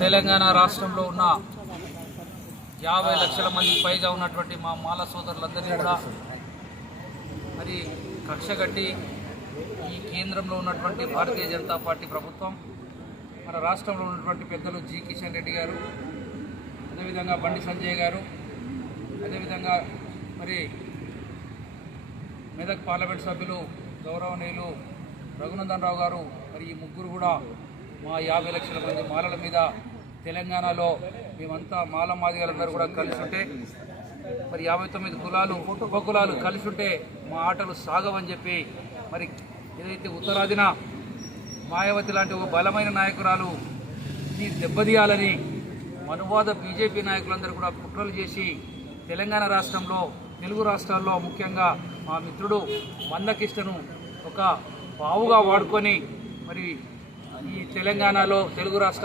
తెలంగాణ రాష్ట్రంలో ఉన్న 50 లక్షల మంది పైగా ఉన్నటువంటి మా మాల సోదరులందరినీ కూడా మరి కక్షగట్టి ఈ కేంద్రంలో ఉన్నటువంటి భారతీయ జనతా పార్టీ ప్రభుత్వం, మన రాష్ట్రంలో ఉన్నటువంటి పెద్దలు జి కిషన్ రెడ్డి గారు, అదేవిధంగా బండి సంజయ్ గారు, అదేవిధంగా మరి మెదక్ పార్లమెంట్ సభ్యులు గౌరవనీయులు రఘునందన్ రావు గారు, మరి ఈ ముగ్గురు కూడా మా 50 లక్షల మంది మాలల మీద తెలంగాణలో మేమంతా మాల మాదిగలందరూ కూడా కలిసి ఉంటే, మరి 59 కులాలు ఉపకులాలు కలిసి ఉంటే మా ఆటలు సాగవని చెప్పి, మరి ఏదైతే ఉత్తరాదిన మాయావతి లాంటి ఒక బలమైన నాయకురాలు ఈ దెబ్బతీయాలని మనువాద బీజేపీ నాయకులందరూ కూడా కుట్రలు చేసి తెలంగాణ రాష్ట్రంలో, తెలుగు రాష్ట్రాల్లో ముఖ్యంగా మా మిత్రుడు మందకిష్టను ఒక పావుగా వాడుకొని మరి ఈ తెలంగాణలో తెలుగు రాష్ట్ర